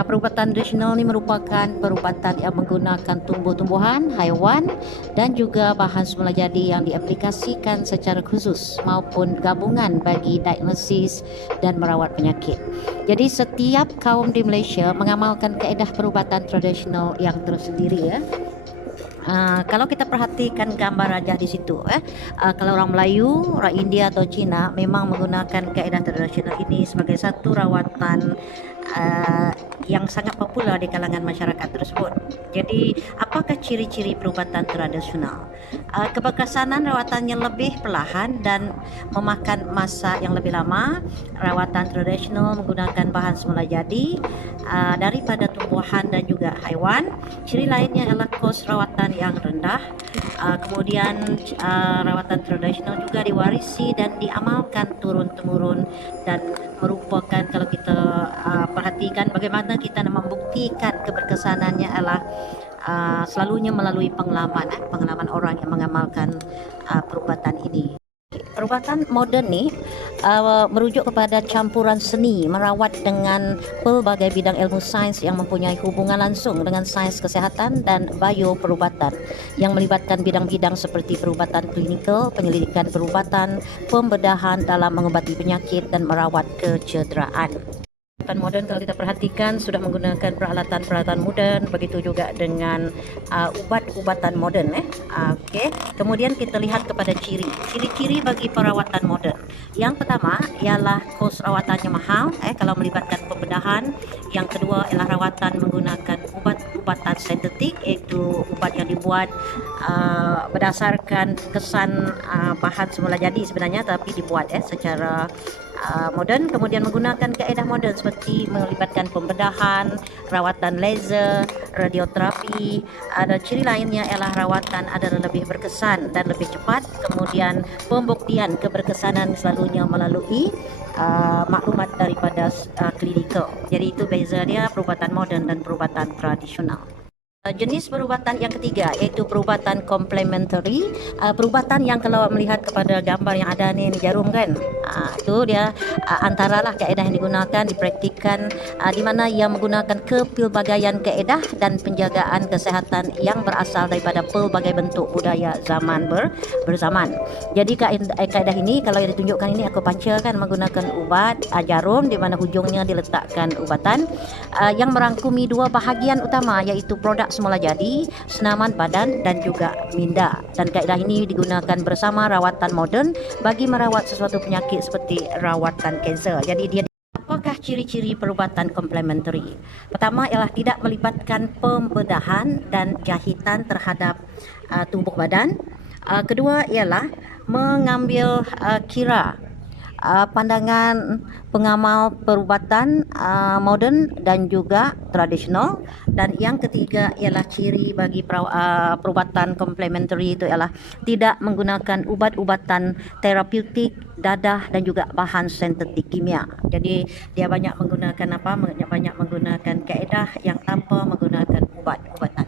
Perubatan tradisional ini merupakan perubatan yang menggunakan tumbuh-tumbuhan, haiwan dan juga bahan semula jadi yang diaplikasikan secara khusus maupun gabungan bagi diagnosis dan merawat penyakit. Jadi setiap kaum di Malaysia mengamalkan kaedah perubatan tradisional yang tersendiri ya. Kalau kita perhatikan gambar rajah di situ, kalau orang Melayu, orang India atau Cina memang menggunakan kaedah tradisional ini sebagai satu rawatan yang sangat popular di kalangan masyarakat tersebut. Jadi, apakah ciri-ciri perubatan tradisional? Keberkesanan rawatannya lebih perlahan dan memakan masa yang lebih lama. Rawatan tradisional menggunakan bahan semula jadi daripada tumbuhan dan juga haiwan. Ciri lainnya adalah kos rawatan yang rendah. Kemudian rawatan tradisional juga diwarisi dan diamalkan turun-temurun dan merupakan, kalau kita perhatikan bagaimana kita nak membuktikan keberkesanannya adalah selalunya melalui pengalaman orang yang mengamalkan perubatan ini. Perubatan moden ni merujuk kepada campuran seni merawat dengan pelbagai bidang ilmu sains yang mempunyai hubungan langsung dengan sains kesihatan dan bioperubatan yang melibatkan bidang-bidang seperti perubatan klinikal, penyelidikan perubatan, pembedahan dalam mengobati penyakit dan merawat kecederaan. Perubatan moden kalau kita perhatikan sudah menggunakan peralatan-peralatan moden, begitu juga dengan ubat-ubatan moden. Okey. Kemudian kita lihat kepada ciri-ciri bagi perawatan moden. Yang pertama ialah kos rawatannya mahal kalau melibatkan pembedahan. Yang kedua ialah rawatan menggunakan ubat-ubatan sintetik, iaitu ubat yang dibuat berdasarkan kesan bahan semula jadi sebenarnya, tapi dibuat secara moden. Kemudian menggunakan kaedah moden seperti melibatkan pembedahan, rawatan laser, radioterapi. Ada ciri lainnya ialah rawatan adalah lebih berkesan dan lebih cepat. Kemudian pembuktian keberkesanan selalunya melalui maklumat daripada klinikal. Jadi itu beza dia perubatan moden dan perubatan tradisional. Jenis perubatan yang ketiga iaitu perubatan complementary. Perubatan yang kalau melihat kepada gambar yang ada ni jarum kan, itu dia antaralah kaedah yang digunakan, dipraktikkan, di mana ia menggunakan kepelbagaian kaedah dan penjagaan kesihatan yang berasal daripada pelbagai bentuk budaya zaman berzaman. Jadi kaedah ini kalau yang ditunjukkan ini aku pancarkan menggunakan ubat jarum di mana hujungnya diletakkan ubatan yang merangkumi dua bahagian utama iaitu produk semula jadi, senaman badan dan juga minda. Dan kaedah ini digunakan bersama rawatan moden bagi merawat sesuatu penyakit seperti rawatan kanser. Jadi dia apakah ciri-ciri perubatan komplementari? Pertama ialah tidak melibatkan pembedahan dan jahitan terhadap tubuh badan. Kedua ialah mengambil kira pandangan pengamal perubatan moden dan juga tradisional. Dan yang ketiga ialah ciri bagi perubatan komplementari itu ialah tidak menggunakan ubat-ubatan terapeutik, dadah dan juga bahan sintetik kimia. Jadi dia banyak menggunakan banyak menggunakan kaedah yang tanpa menggunakan ubat-ubatan.